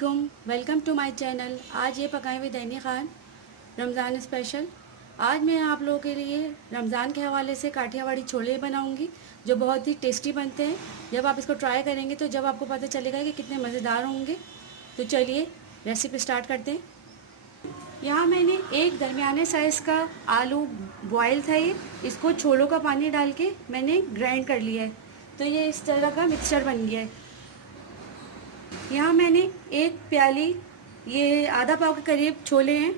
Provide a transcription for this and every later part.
अस्सलामुअलैकुम, welcome to my channel. आज ये पकाएं हुए दैनी खान रमज़ान स्पेशल। आज मैं आप लोगों के लिए रमज़ान के हवाले से काठियावाड़ी छोले बनाऊंगी जो बहुत ही टेस्टी बनते हैं। जब आप इसको ट्राई करेंगे तो जब आपको पता चलेगा कि कितने मज़ेदार होंगे। तो चलिए रेसिपी स्टार्ट करते हैं। यहाँ मैंने एक दरमियाने साइज़ का आलू बॉयल था, ये इसको छोलों का पानी डाल के मैंने ग्राइंड कर लिया है। तो ये इस तरह का मिक्सचर बन गया है। यहाँ मैंने एक प्याली, ये आधा पाव के करीब छोले हैं,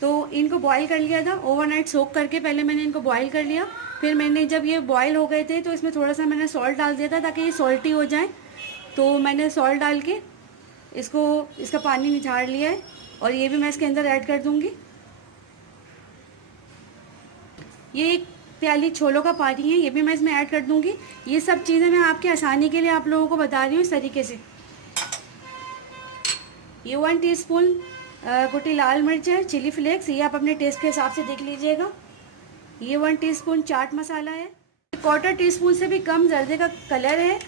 तो इनको बॉईल कर लिया था ओवरनाइट सोक करके। पहले मैंने इनको बॉईल कर लिया, फिर मैंने जब ये बॉईल हो गए थे तो इसमें थोड़ा सा मैंने सॉल्ट डाल दिया था ताकि ये सॉल्टी हो जाए। तो मैंने सॉल्ट डाल के इसका पानी निछाड़ लिया है और ये भी मैं इसके अंदर ऐड कर दूँगी। ये एक प्याली छोलों का पानी है, ये भी मैं इसमें ऐड कर दूँगी। ये सब चीज़ें मैं आपकी आसानी के लिए आप लोगों को बता रही हूँ इस तरीके से। ये 1 टीस्पून कुटी लाल मिर्च है, चिली फ्लेक्स, ये आप अपने टेस्ट के हिसाब से देख लीजिएगा। ये 1 टीस्पून चाट मसाला है। 1/4 टीस्पून से भी कम जर्दे का कलर है,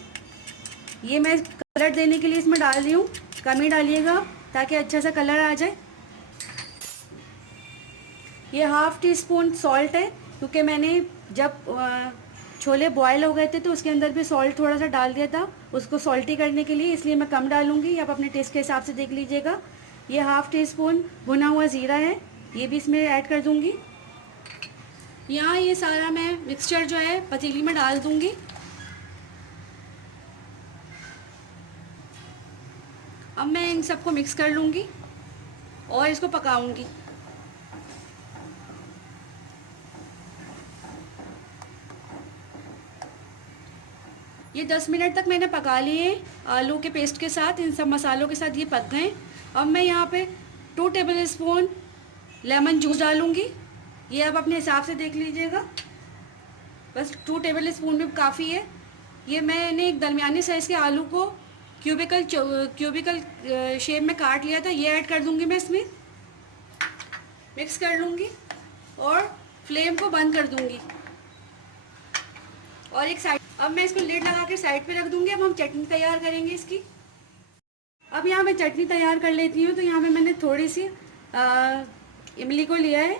ये मैं कलर देने के लिए इसमें डाल रही हूँ। कम ही डालिएगा ताकि अच्छा सा कलर आ जाए। ये 1/2 टीस्पून सॉल्ट है, क्योंकि मैंने जब छोले बॉयल हो गए थे तो उसके अंदर भी सॉल्ट थोड़ा सा डाल दिया था उसको सॉल्टी करने के लिए, इसलिए मैं कम डालूंगी। आप अपने टेस्ट के हिसाब से देख लीजिएगा। ये 1/2 टीस्पून भुना हुआ ज़ीरा है, ये भी इसमें ऐड कर दूंगी। यहाँ ये सारा मैं मिक्सचर जो है पतीली में डाल दूंगी। अब मैं इन सबको मिक्स कर लूँगी और इसको पकाऊंगी। ये 10 मिनट तक मैंने पका लिए आलू के पेस्ट के साथ, इन सब मसालों के साथ ये पक गए। अब मैं यहाँ पे 2 टेबल स्पून लेमन जूस डालूँगी। ये आप अपने हिसाब से देख लीजिएगा, बस 2 टेबल स्पून भी काफ़ी है। ये मैंने एक दरमियानी साइज़ के आलू को क्यूबिकल शेप में काट लिया था, ये ऐड कर दूँगी मैं इसमें। मिक्स कर लूँगी और फ्लेम को बंद कर दूँगी और एक साइड, अब मैं इसको लिड लगा के साइड पे रख दूंगी। अब हम चटनी तैयार करेंगे इसकी। अब यहाँ मैं चटनी तैयार कर लेती हूँ। तो यहाँ पे मैंने थोड़ी सी इमली को लिया है,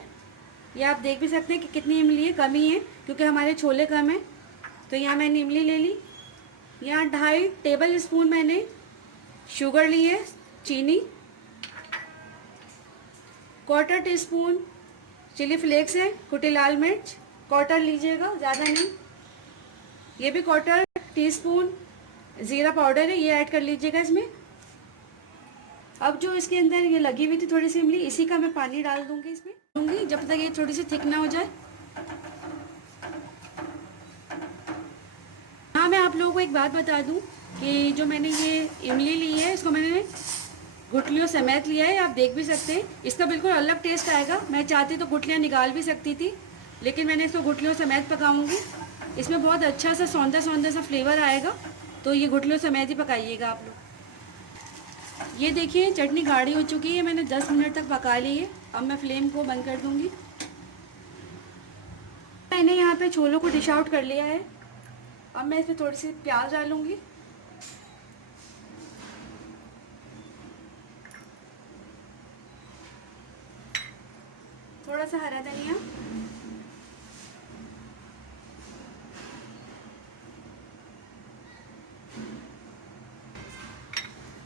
ये आप देख भी सकते हैं कि कितनी इमली है, कम ही है क्योंकि हमारे छोले कम हैं। तो यहाँ मैंने इमली ले ली। यहाँ 2.5 टेबल स्पून मैंने शुगर ली है, चीनी। 1/4 टीस्पून चिली फ्लेक्स है, कुटी लाल मिर्च, 1/4 लीजिएगा, ज़्यादा नहीं। ये भी 1/4 टीस्पून ज़ीरा पाउडर है, ये ऐड कर लीजिएगा इसमें। अब जो इसके अंदर ये लगी हुई थी थोड़ी सी इमली, इसी का मैं पानी डाल दूंगी इसमें, दूंगी जब तक ये थोड़ी सी थिक ना हो जाए। हाँ, मैं आप लोगों को एक बात बता दूं कि जो मैंने ये इमली ली है इसको मैंने गुठलियों समेत लिया है, आप देख भी सकते हैं। इसका बिल्कुल अलग टेस्ट आएगा। मैं चाहती तो गुठलियाँ निकाल भी सकती थी, लेकिन मैंने इसको गुठलियों समेत पकाऊंगी। इसमें बहुत अच्छा सा सौंधा सौंधा सा फ्लेवर आएगा, तो ये गुठलियों समेत ही पकाइएगा आप लोग। ये देखिए चटनी गाढ़ी हो चुकी है, मैंने 10 मिनट तक पका ली है। अब मैं फ्लेम को बंद कर दूंगी। मैंने यहाँ पे छोलों को डिश आउट कर लिया है। अब मैं इसमें थोड़ी सी प्याज डालूंगी, थोड़ा सा हरा धनिया,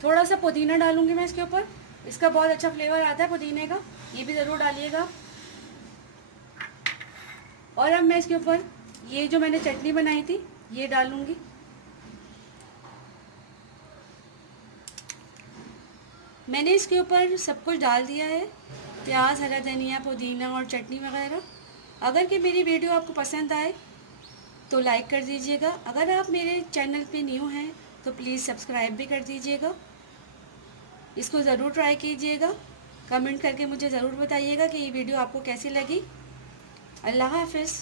थोड़ा सा पुदीना डालूंगी मैं इसके ऊपर। इसका बहुत अच्छा फ्लेवर आता है पुदीने का, ये भी ज़रूर डालिएगा। और अब मैं इसके ऊपर ये जो मैंने चटनी बनाई थी ये डालूंगी। मैंने इसके ऊपर सब कुछ डाल दिया है, प्याज, हरा धनिया, पुदीना और चटनी वगैरह। अगर कि मेरी वीडियो आपको पसंद आए तो लाइक कर दीजिएगा। अगर आप मेरे चैनल पे न्यू हैं तो प्लीज़ सब्सक्राइब भी कर दीजिएगा। इसको ज़रूर ट्राई कीजिएगा। कमेंट करके मुझे ज़रूर बताइएगा कि ये वीडियो आपको कैसी लगी। अल्लाह हाफ़िज़।